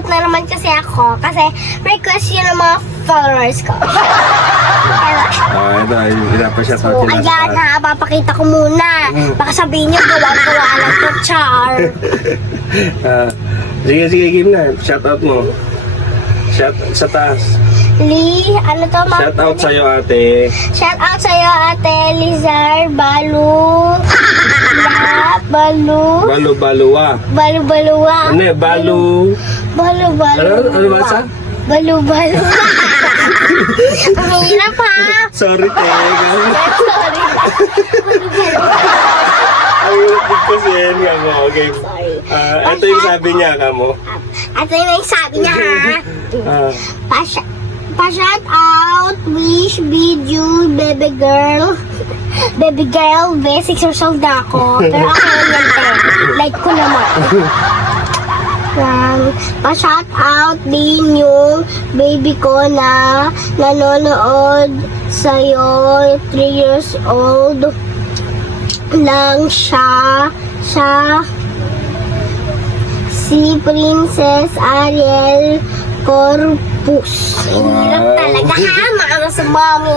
Shout-out na naman kasi ako. Kasi request yun ng mga followers ko. Ito, pinapa-shoutout So, nila sa ayan taas. ha, papakita ko muna. Baka sabihin nyo, gawa-gawa lang to, char. Sige, game na. Shoutout mo. Shout sa taas. Ano to, ma? Shoutout sa'yo, ate. Shoutout sa'yo, Ate Lizar, Balu. Balu. Balu-baluwa. Balu-baluwa. Ano eh, balu... Balu-baluwa. Ano ba sa? Balu-baluwa. Ang hirap ha. Sorry, te. Sorry. Balu-baluwa. Ang hirap kasi yan nga mo. Okay. Sorry. Ito yung sabi niya, kamo. Ito yung sabi niya ha. Ah, Pa-shout out, wish, video, baby girl. Baby girl, 6 years old na ako. Pero ako yan like ko naman. Pa-shout out din yung baby ko na nanonood sa'yo. 3 years old lang siya. Si Princess Ariel Corpus. Hirap talaga ha, maano sa mami.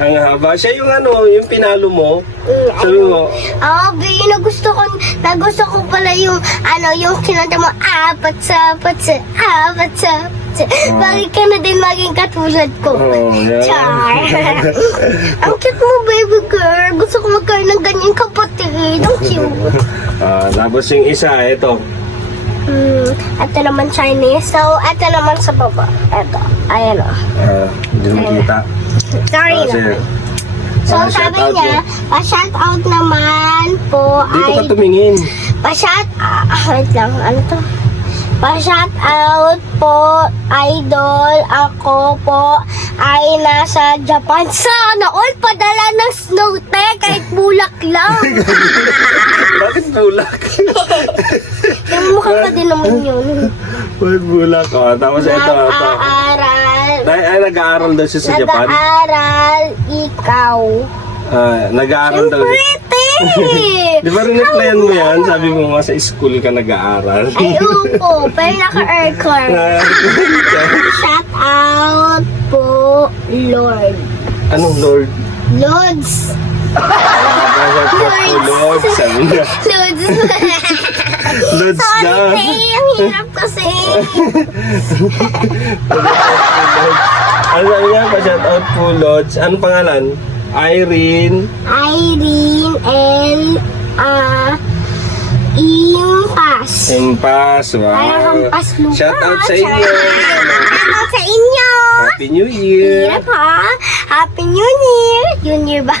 ang haba. Siya yung yung pinalo mo. Sabi mo, Babe, nagusto ko pala yung, yung kinanta mo, apat sa. Bakit ka na din maging katulad ko? yeah. Char. Ang cute mo, baby girl. Gusto ko magkaroon ng ganyan kapatid. Ang cute. Tapos yung isa, ito. Ito naman Chinese. So, ito naman sa baba. Ito. Ayan o. Hindi mo kita. Sorry na. So, sabi shoutout niya, pa-shout out naman po Dito ka ay... tumingin. Pa-shout... wait lang. Ano to? Pa-shout out po, idol. Ako po ay nasa Japan. Sana all padala ng snow te, kahit bulak lang. Bakit bulak? Yung mukha pa din naman yun. Bakit bulak? Tapos ito. Nag-aaral. Ay, nag-aaral daw siya sa Japan. Nag-aaral ikaw. Nag-aaral daw siya. Pretty! Di ba rin na-plan mo yan? Sabi mo nga sa school ka nag-aaral. Ay, opo. Pero naka-aircon. Shout out po, Lord. Anong Lord? Lods. Lord, sabi niya. Lods. Lods Sorry, daw. Tay. Ang hirap kasi. Ano sabi niya? Pa-shoutout po, Lods. Anong pangalan? Irene. Irene L. Impas. Impas. Wow. Parang hampas lupa. Shoutout sa inyo. Shoutout sa inyo. Happy New Year. Hirap ha. Happy New Year. New Year ba?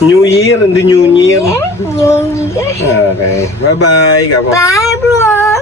New Year, hindi New Year. New Year. Okay. Bye-bye. Bye, bro.